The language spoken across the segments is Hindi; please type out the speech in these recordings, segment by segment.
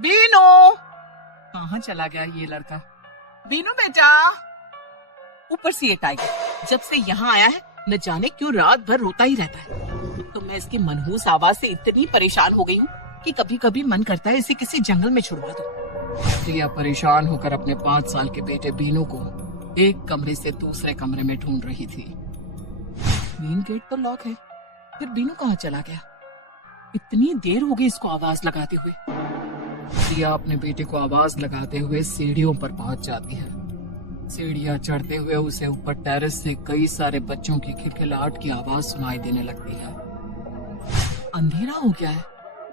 बीनू, कहाँ चला गया ये लड़का? बीनू बेटा। ऊपर से ये टाइगर जब से यहाँ आया है न जाने क्यों रात भर रोता ही रहता है। तो मैं इसकी मनहूस आवाज से इतनी परेशान हो गई हूँ कि कभी कभी मन करता है इसे किसी जंगल में छुड़वा दूं। रिया परेशान होकर अपने 5 साल के बेटे बीनू को एक कमरे से दूसरे कमरे में ढूंढ रही थी। मेन गेट तो लॉक है, फिर बीनू कहाँ चला गया? इतनी देर हो गई इसको आवाज लगाते हुए। रिया अपने बेटे को आवाज लगाते हुए सीढ़ियों पर पहुंच जाती है। सीढ़ियां चढ़ते हुए उसे ऊपर टेरेस से कई सारे बच्चों की खिलखिलाहट की आवाज सुनाई देने लगती है। अंधेरा हो गया है,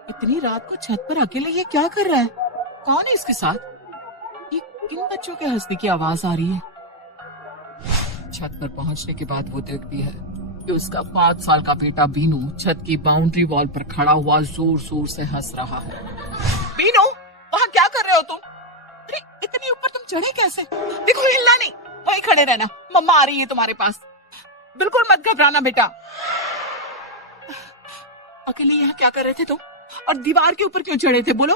इतनी रात को छत पर अकेले ये क्या कर रहा है? कौन है इसके साथ? ये किन बच्चों के हंसने की आवाज आ रही है? छत पर पहुंचने के बाद वो देखती है कि उसका 5 साल का बेटा बीनू छत की बाउंड्री वॉल पर खड़ा हुआ जोर जोर से हंस रहा है। बीनू, वहाँ क्या कर रहे हो तुम? अरे इतनी ऊपर तुम चढ़े कैसे? देखो हिलना नहीं, वहीं खड़े रहना, मम्मा आ रही है तुम्हारे पास। बिल्कुल मत घबराना बेटा। अकेले यहाँ क्या कर रहे थे तुम? और दीवार के ऊपर क्यों चढ़े थे बोलो?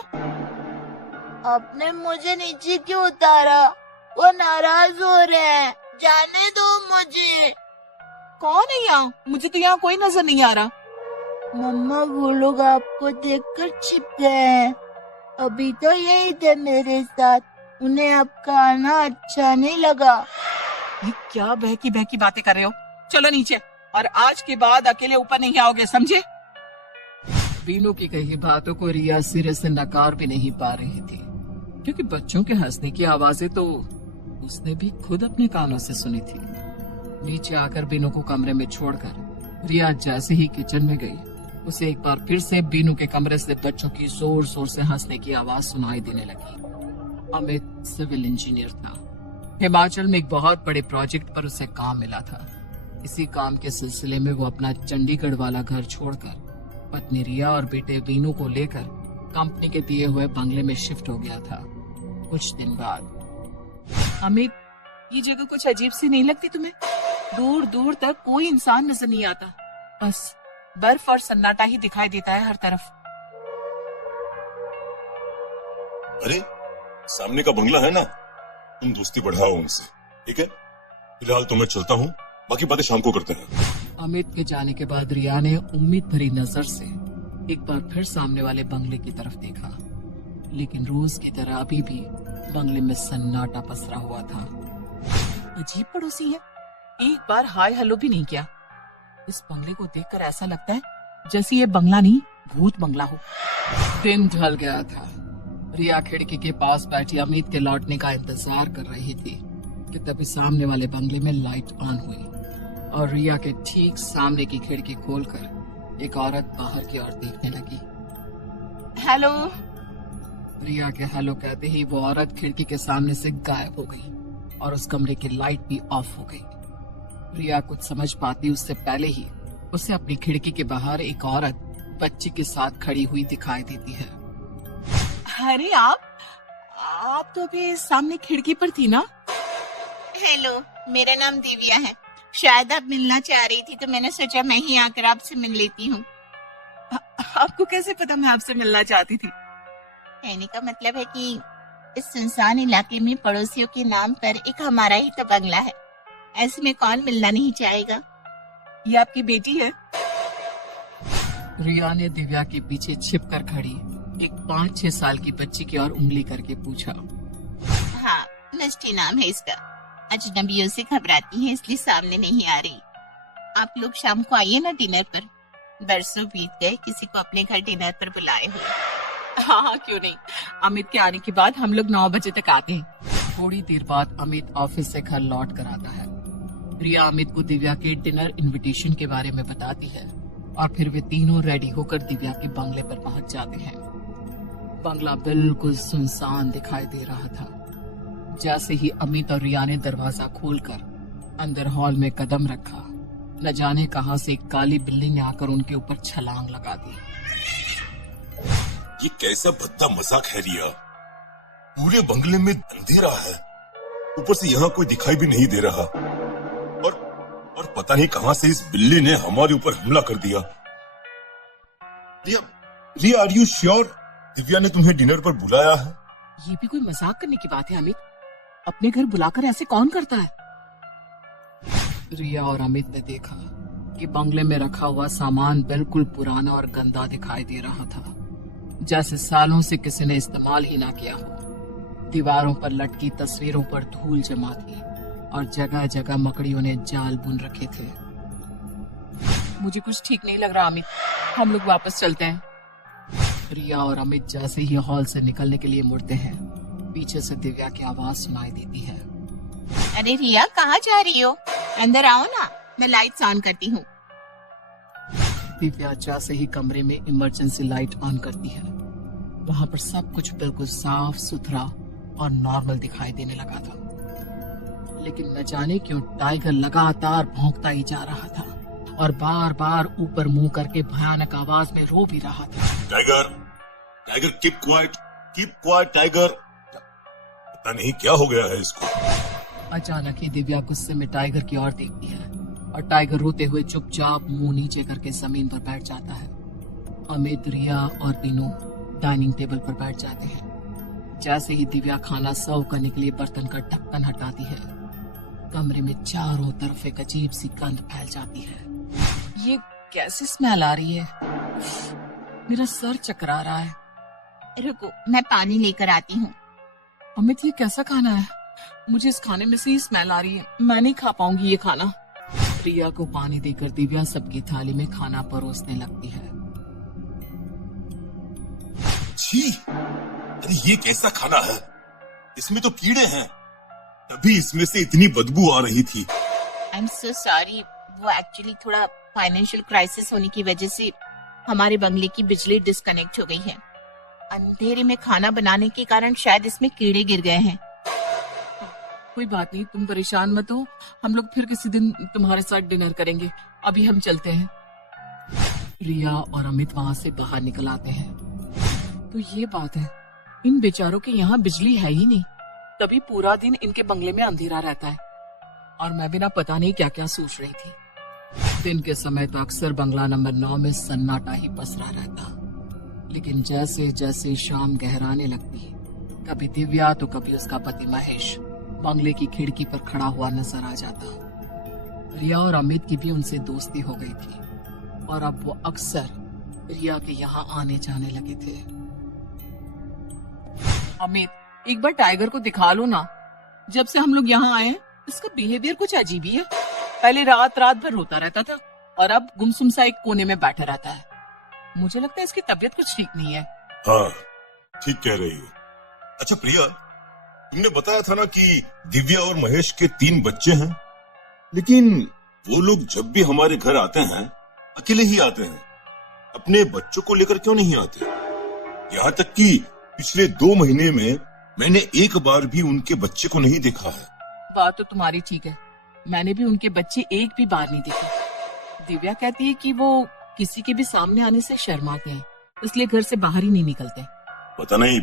आपने मुझे नीचे क्यों उतारा? वो नाराज हो रहे हैं, जाने दो मुझे। कौन है यहाँ? मुझे तो यहाँ कोई नजर नहीं आ रहा। मम्मा वो लोग आपको देखकर छिप गए हैं। अभी तो यही थे मेरे साथ, उन्हें आपका आना अच्छा नहीं लगा। ये क्या बहकी बहकी बातें कर रहे हो? चलो नीचे, और आज के बाद अकेले ऊपर नहीं आओगे, समझे? बीनू की कही बातों को रिया सिरे से नकार भी नहीं पा रही थी, क्योंकि बच्चों के हंसने की आवाजें तो उसने भी खुद अपने कानों से सुनी थी। नीचे आकर बीनू को कमरे में छोड़कर रिया जैसे ही किचन में गई, उसे एक बार फिर से बीनू के कमरे से बच्चों की जोर जोर से हंसने की आवाज सुनाई देने लगी। अमित सिविल इंजीनियर था। हिमाचल में एक बहुत बड़े प्रोजेक्ट पर उसे काम मिला था। इसी काम के सिलसिले में वो अपना चंडीगढ़ वाला घर छोड़कर पत्नी रिया और बेटे बीनू को लेकर कंपनी के दिए हुए बंगले में शिफ्ट हो गया था। कुछ दिन बाद, अमित, ये जगह कुछ अजीब सी नहीं लगती तुम्हें? दूर दूर तक कोई इंसान नजर नहीं आता, बस बर्फ और सन्नाटा ही दिखाई देता है हर तरफ। अरे सामने का बंगला है ना, तुम दोस्ती बढ़ाओ उनसे, ठीक है? फिलहाल तो मैं चलता हूँ, बाकी बातें शाम को करते हैं। अमित के जाने के बाद रिया ने उम्मीद भरी नजर से एक बार फिर सामने वाले बंगले की तरफ देखा, लेकिन रोज की तरह अभी भी बंगले में सन्नाटा पसरा हुआ था। अजीब पड़ोसी है, एक बार हाय हेलो भी नहीं किया। इस बंगले को देखकर ऐसा लगता है जैसे ये बंगला नहीं, भूत बंगला हो। दिन ढल गया था। रिया खिड़की के पास बैठी अमित के लौटने का इंतजार कर रही थी कि तभी सामने वाले बंगले में लाइट ऑन हुई और रिया के ठीक सामने की खिड़की खोलकर एक औरत बाहर की ओर देखने लगी। हेलो। रिया के हेलो कहते ही वो औरत खिड़की के सामने से गायब हो गई और उस कमरे की लाइट भी ऑफ हो गई। रिया कुछ समझ पाती उससे पहले ही उसे अपनी खिड़की के बाहर एक औरत बच्ची के साथ खड़ी हुई दिखाई देती है। अरे आप तो अभी सामने खिड़की पर थी ना? हेलो, मेरा नाम दिव्या है। शायद आप मिलना चाह रही थी तो मैंने सोचा मैं ही आकर आपसे मिल लेती हूँ। आपको कैसे पता मैं आपसे मिलना चाहती थी? कहने का मतलब है कि इस सुनसान इलाके में पड़ोसियों के नाम पर एक हमारा ही तो बंगला है, ऐसे में कौन मिलना नहीं चाहेगा। ये आपकी बेटी है? रिया ने दिव्या के पीछे छिपकर खड़ी एक 5-6 साल की बच्ची की ओर उंगली करके पूछा। हाँ, मिष्टी नाम है इसका। अजनबियों से घबराती है इसलिए सामने नहीं आ रही। आप लोग शाम को आइए ना डिनर पर। बरसों बीत गए किसी को अपने घर डिनर पर बुलाए हुए। हाँ क्यों नहीं, अमित के आने के बाद हम लोग 9 बजे तक आते हैं। थोड़ी देर बाद अमित ऑफिस से घर लौट कर आता है। रिया अमित को दिव्या के डिनर इनविटेशन के बारे में बताती है और फिर वे तीनों रेडी होकर दिव्या के बंगले पर पहुंच जाते हैं। बंगला बिल्कुल सुनसान दिखाई दे रहा था। जैसे ही अमित और रिया ने दरवाजा खोलकर अंदर हॉल में कदम रखा, न जाने कहां से एक काली बिल्ली ने आकर उनके ऊपर छलांग लगा दी। ये कैसा भद्दा मजाक है रिया? पूरे बंगले में अंधेरा है, ऊपर से यहाँ कोई दिखाई भी नहीं दे रहा, और पता नहीं कहां से इस बिल्ली ने हमारे ऊपर हमला कर दिया। रिया, आर यू श्योर दिव्या ने तुम्हें डिनर पर बुलाया है? ये भी कोई मजाक करने की बात है अमित? अपने घर बुलाकर ऐसे कौन करता है? रिया और अमित ने देखा कि बंगले में रखा हुआ सामान बिल्कुल पुराना और गंदा दिखाई दे रहा था, जैसे सालों से किसी ने इस्तेमाल ही ना किया हो। दीवारों पर लटकी तस्वीरों पर धूल जमा थी और जगह जगह मकड़ियों ने जाल बुन रखे थे। मुझे कुछ ठीक नहीं लग रहा अमित, हम लोग वापस चलते हैं। रिया और अमित जैसे ही हॉल से निकलने के लिए मुड़ते हैं, पीछे से दिव्या की आवाज सुनाई देती है। अरे रिया, कहाँ जा रही हो? अंदर आओ ना, मैं लाइट्स ऑन करती हूँ। दिव्या जैसे ही कमरे में इमरजेंसी लाइट ऑन करती है, वहां पर सब कुछ बिल्कुल साफ सुथरा और नॉर्मल दिखाई देने लगा था। लेकिन न जाने क्यों टाइगर लगातार भौंकता ही जा रहा था और बार बार ऊपर मुंह करके भयानक आवाज में रो भी रहा था। Tiger, tiger keep quiet tiger. पता नहीं क्या हो गया है इसको। अचानक ही दिव्या गुस्से में टाइगर की ओर देखती है और टाइगर रोते हुए चुपचाप मुंह नीचे करके जमीन पर बैठ जाता है। अमित, रिया और तीनों डाइनिंग टेबल पर बैठ जाते हैं। जैसे ही दिव्या खाना सर्व करने के लिए बर्तन का ढक्कन हटाती है, कमरे में चारों तरफ एक अजीब सी गंध फैल जाती है। ये कैसी स्मेल आ रही है? मेरा सर चकरा रहा है। रुको, मैं पानी लेकर आती हूँ। अमित, ये कैसा खाना है? मुझे इस खाने में से ही स्मेल आ रही है, मैं नहीं खा पाऊंगी ये खाना। रिया को पानी देकर दिव्या सबकी थाली में खाना परोसने लगती है। छी, अरे ये कैसा खाना है? इसमें तो कीड़े हैं, तभी इसमें से इतनी बदबू आ रही थी। आई एम सो सॉरी, वो एक्चुअली थोड़ा फाइनेंशियल क्राइसिस होने की वजह से हमारे बंगले की बिजली डिस्कनेक्ट हो गई है। अंधेरे में खाना बनाने के कारण शायद इसमें कीड़े गिर गए हैं। कोई बात नहीं, तुम परेशान मत हो, हम लोग फिर किसी दिन तुम्हारे साथ डिनर करेंगे। अभी हम चलते हैं। रिया और अमित वहां से बाहर निकल आते हैं। तो ये बात है, इन बेचारों के यहाँ बिजली है ही नहीं, तभी पूरा दिन इनके बंगले में अंधेरा रहता है। और मैं भी ना पता नहीं क्या क्या सोच रही थी। दिन के समय तो अक्सर बंगला नंबर 9 में सन्नाटा ही पसरा रहता, लेकिन जैसे जैसे शाम गहराने लगती, कभी दिव्या तो कभी उसका पति महेश बंगले की खिड़की पर खड़ा हुआ नजर आ जाता। रिया और अमित की भी उनसे दोस्ती हो गई थी और अब वो अक्सर रिया के यहाँ आने जाने लगे थे। अमित, एक बार टाइगर को दिखा लो ना। जब से हम लोग यहाँ आए हैं, इसका बिहेवियर कुछ अजीब ही है। पहले रात भर रोता रहता था और अब गुमसुम सा एक कोने में बैठा रहता है। मुझे लगता है इसकी तबीयत कुछ ठीक नहीं है। हाँ, ठीक कह रही हो। अच्छा प्रिया, तुमने बताया था ना कि दिव्या और महेश के 3 बच्चे हैं, लेकिन वो लोग जब भी हमारे घर आते हैं अकेले ही आते हैं, अपने बच्चों को लेकर क्यों नहीं आते? यहाँ तक कि पिछले 2 महीने में मैंने एक बार भी उनके बच्चे को नहीं देखा है। बात तो तुम्हारी ठीक है, मैंने भी उनके बच्चे एक भी बार नहीं देखे। दिव्या कहती है कि वो किसी के भी सामने आने से शर्माते हैं, इसलिए घर से बाहर ही नहीं निकलते। पता नहीं,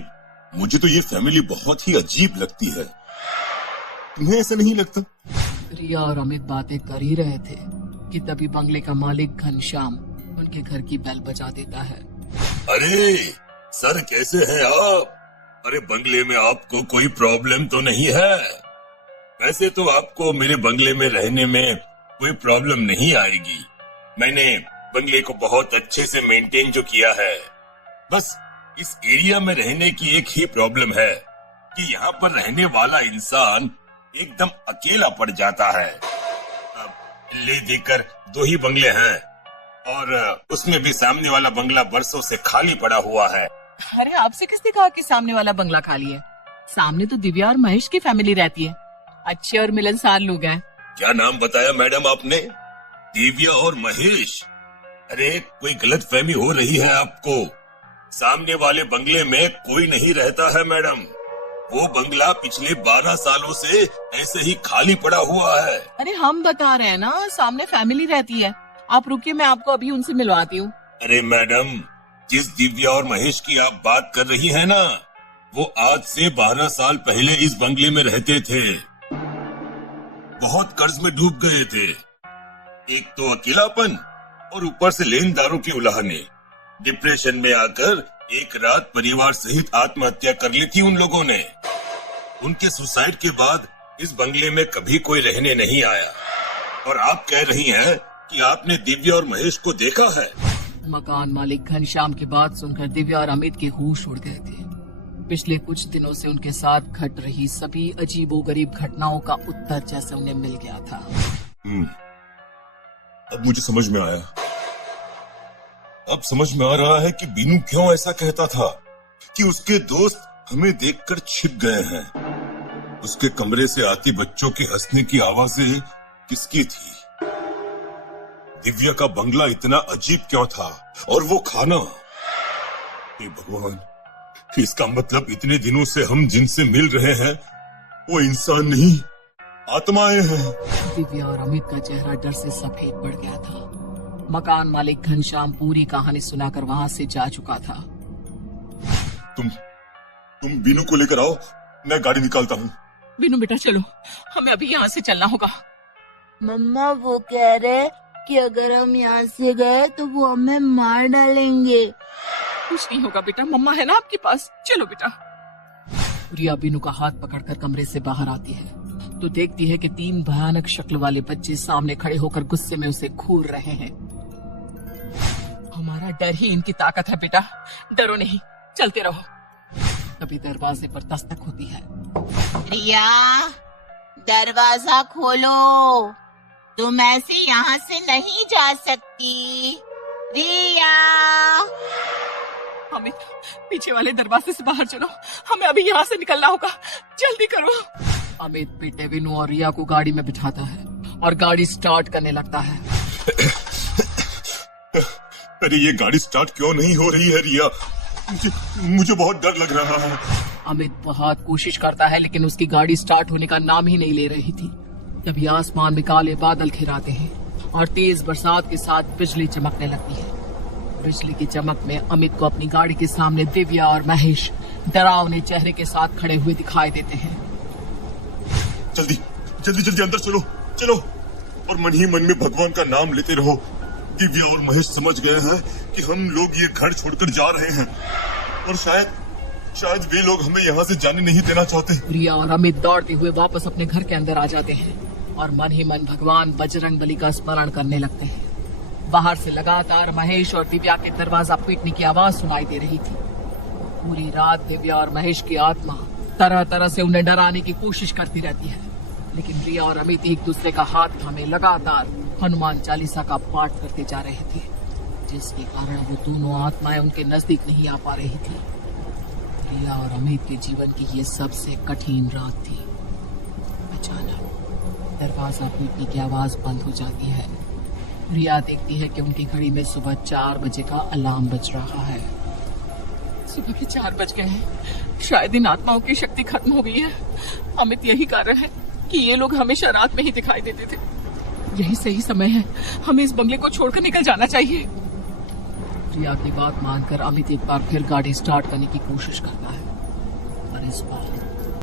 मुझे तो ये फैमिली बहुत ही अजीब लगती है। तुम्हें ऐसा नहीं लगता? रिया और अमित बातें कर ही रहे थे कि तभी बंगले का मालिक घनश्याम उनके घर की बेल बजा देता है। अरे सर, कैसे हैं आप? अरे बंगले में आपको कोई प्रॉब्लम तो नहीं है? वैसे तो आपको मेरे बंगले में रहने में कोई प्रॉब्लम नहीं आएगी। मैंने बंगले को बहुत अच्छे से मेंटेन जो किया है। बस इस एरिया में रहने की एक ही प्रॉब्लम है कि यहाँ पर रहने वाला इंसान एकदम अकेला पड़ जाता है। अब ले देकर 2 ही बंगले हैं और उसमें भी सामने वाला बंगला बरसों से खाली पड़ा हुआ है। अरे आपसे किसने कहा कि सामने वाला बंगला खाली है? सामने तो दिव्या और महेश की फैमिली रहती है, अच्छे और मिलनसार लोग हैं। क्या नाम बताया मैडम आपने? दिव्या और महेश? अरे कोई गलत फहमी हो रही है आपको। सामने वाले बंगले में कोई नहीं रहता है मैडम। वो बंगला पिछले 12 सालों से ऐसे ही खाली पड़ा हुआ है। अरे हम बता रहे हैं ना, सामने फैमिली रहती है। आप रुकिए, मैं आपको अभी उनसे मिलवाती हूँ। अरे मैडम, जिस दिव्या और महेश की आप बात कर रही हैं ना, वो आज से 12 साल पहले इस बंगले में रहते थे। बहुत कर्ज में डूब गए थे। एक तो अकेलापन और ऊपर से लेनदारों की उलाहने। डिप्रेशन में आकर एक रात परिवार सहित आत्महत्या कर ली थी उन लोगों ने। उनके सुसाइड के बाद इस बंगले में कभी कोई रहने नहीं आया। और आप कह रही हैं कि आपने दिव्या और महेश को देखा है। मकान मालिक घनश्याम की बात सुनकर दिव्या और अमित के होश उड़ गए थे। पिछले कुछ दिनों से उनके साथ घट रही सभी अजीबोगरीब घटनाओं का उत्तर जैसे उन्हें मिल गया था। अब मुझे समझ में आया। अब समझ में आ रहा है कि बीनू क्यों ऐसा कहता था कि उसके दोस्त हमें देखकर छिप गए हैं। उसके कमरे से आती बच्चों के हंसने की आवाजें किसकी थी? दिव्या का बंगला इतना अजीब क्यों था? और वो खाना, हे भगवान, इसका मतलब इतने दिनों से हम जिनसे मिल रहे हैं वो इंसान नहीं, आत्माएं हैं। दिव्या और अमित का चेहरा डर से सफेद पड़ गया था। मकान मालिक घनश्याम पूरी कहानी सुनाकर वहां से जा चुका था। तुम बीनू को लेकर आओ, मैं गाड़ी निकालता हूँ। बीनू बेटा चलो, हमें अभी यहाँ से चलना होगा। मम्मा वो कह रहे कि अगर हम यहाँ से गए तो वो हमें मार डालेंगे। कुछ नहीं होगा बेटा, मम्मा है ना आपके पास, चलो बेटा। रिया बीनू का हाथ पकड़कर कमरे से बाहर आती है तो देखती है कि 3 भयानक शक्ल वाले बच्चे सामने खड़े होकर गुस्से में उसे घूर रहे हैं। हमारा डर ही इनकी ताकत है बेटा, डरो नहीं, चलते रहो। तभी दरवाजे पर दस्तक होती है। रिया, दरवाजा खोलो, तुम ऐसे यहाँ से नहीं जा सकती। रिया, अमित, पीछे वाले दरवाजे से बाहर चलो, हमें अभी यहाँ से निकलना होगा, जल्दी करो। अमित बेटे विनू और रिया को गाड़ी में बिठाता है और गाड़ी स्टार्ट करने लगता है। अरे ये गाड़ी स्टार्ट क्यों नहीं हो रही है रिया? मुझे बहुत डर लग रहा है। अमित बहुत कोशिश करता है लेकिन उसकी गाड़ी स्टार्ट होने का नाम ही नहीं ले रही थी। तभी आसमान में काले बादल घिराते हैं और तेज बरसात के साथ बिजली चमकने लगती है। बिजली की चमक में अमित को अपनी गाड़ी के सामने दिव्या और महेश डरावने चेहरे के साथ खड़े हुए दिखाई देते हैं। जल्दी जल्दी जल्दी अंदर चलो चलो, और मन ही मन में भगवान का नाम लेते रहो। दिव्या और महेश समझ गए हैं कि हम लोग ये घर छोड़कर जा रहे हैं और शायद वे लोग हमें यहाँ से जाने नहीं देना चाहते। रिया और अमित दौड़ते हुए वापस अपने घर के अंदर आ जाते हैं और मन ही मन भगवान बजरंगबली का स्मरण करने लगते हैं। बाहर से लगातार महेश और दिव्या के दरवाजा पीटने की आवाज सुनाई दे रही थी। पूरी रात दिव्या और महेश की आत्मा तरह तरह से उन्हें डराने की कोशिश करती रहती है, लेकिन रिया और अमित एक दूसरे का हाथ थामे लगातार हनुमान चालीसा का पाठ करते जा रहे थे, जिसके कारण वो दोनों आत्माएं उनके नजदीक नहीं आ पा रही थी। रिया और अमित के जीवन की ये सबसे कठिन रात थी। अचानक दरवाजा पीटने की आवाज बंद हो जाती है। रिया देखती है कि उनकी घड़ी में सुबह 4 बजे का अलार्म बज रहा है। सुबह के 4 बज गए हैं, शायद इन आत्माओं की शक्ति खत्म हो गई है। अमित यही कारण है कि ये लोग हमेशा रात में ही दिखाई देते थे। यही सही समय है, हमें इस बंगले को छोड़कर निकल जाना चाहिए। रिया की बात मानकर अमित एक बार फिर गाड़ी स्टार्ट करने की कोशिश करता है, पर इस बार